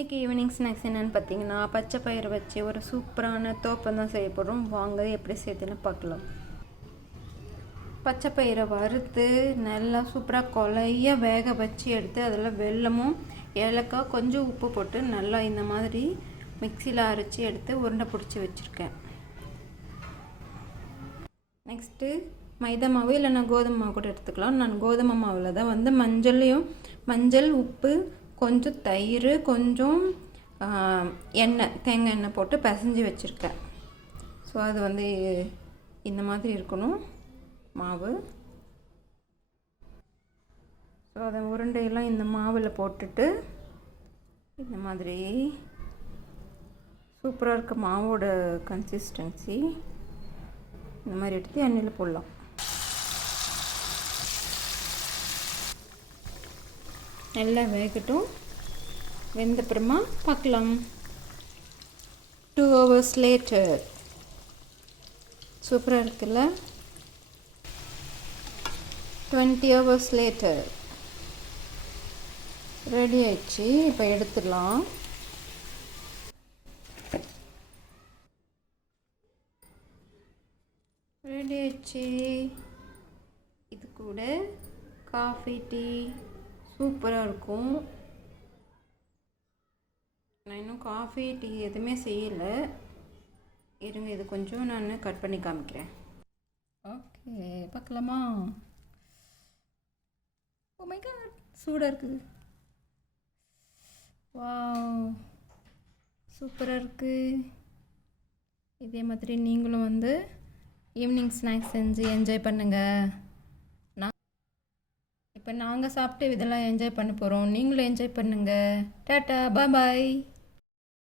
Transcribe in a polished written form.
இன்றைக்கி evening snacks என்னென்னு பார்த்தீங்கன்னா பச்சை பயிறு வச்சு ஒரு சூப்பரான தோப்பம் தான் செய்ய போகிறோம். வாங்க எப்படி செய்யுதுன்னு பார்க்கலாம். பச்சை பயிரை வறுத்து நல்லா சூப்பராக கொலைய வேக வச்சு எடுத்து அதில் வெல்லமும் ஏலக்காய் கொஞ்சம் உப்பு போட்டு நல்லா இந்த மாதிரி மிக்சியில் அரைச்சி எடுத்து உருண்டை பிடிச்சி வச்சுருக்கேன். நெக்ஸ்ட்டு மைதா மாவு இல்லைன்னா கோதுமை மாவு கூட எடுத்துக்கலாம். நான் கோதுமை மாவில் தான் மஞ்சள் உப்பு கொஞ்சம் தயிர் கொஞ்சம் எண்ணெய் தேங்காய் எண்ணெய் போட்டு பிசைஞ்சு வச்சுருக்கேன். ஸோ அது இந்த மாதிரி இருக்கணும் மாவு. ஸோ அதை உருண்டையெல்லாம் இந்த மாவில் போட்டுட்டு இந்த மாதிரி சூப்பராக இருக்க மாவோட கன்சிஸ்டன்சி இந்த மாதிரி எடுத்து எண்ணெயில் போடலாம். நல்லா வேகட்டும். வெந்தப்புறமா பார்க்கலாம். 2 hours later. சூப்பராக இருக்குல்ல. 20 hours later. ரெடி ஆயிடுச்சு. இப்போ எடுத்துடலாம். ரெடி ஆயிடுச்சு. இது கூட காஃபி டீ சூப்பராக இருக்கும். நான் இன்னும் காஃபி டீ எதுவுமே செய்யலை. இருங்க, இது கொஞ்சம் நான் கட் பண்ணி காமிக்கிறேன். ஓகே, பார்க்கலாமா? ஓ மை காட், சூடாக இருக்குது. வாவ், சூப்பராக இருக்குது. இதே மாதிரி நீங்களும் ஈவினிங் ஸ்நாக்ஸ் செஞ்சு என்ஜாய் பண்ணுங்கள். இப்போ நாங்கள் சாப்பிட்டு இதெல்லாம் என்ஜாய் பண்ண போகிறோம். நீங்களும் என்ஜாய் பண்ணுங்கள். டாட்டா, பாய்.